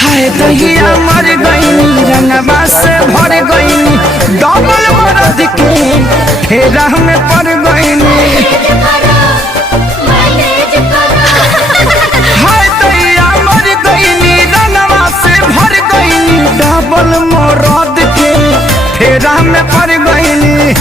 हाय दहिया मर गईनी रंगवा से भर गईनी डबल मरद के फेरा में पड़ गईनी। हाय दहिया मर गईनी रंगवा से भर गईनी डबल मरद के फेरा में पड़ गईनी।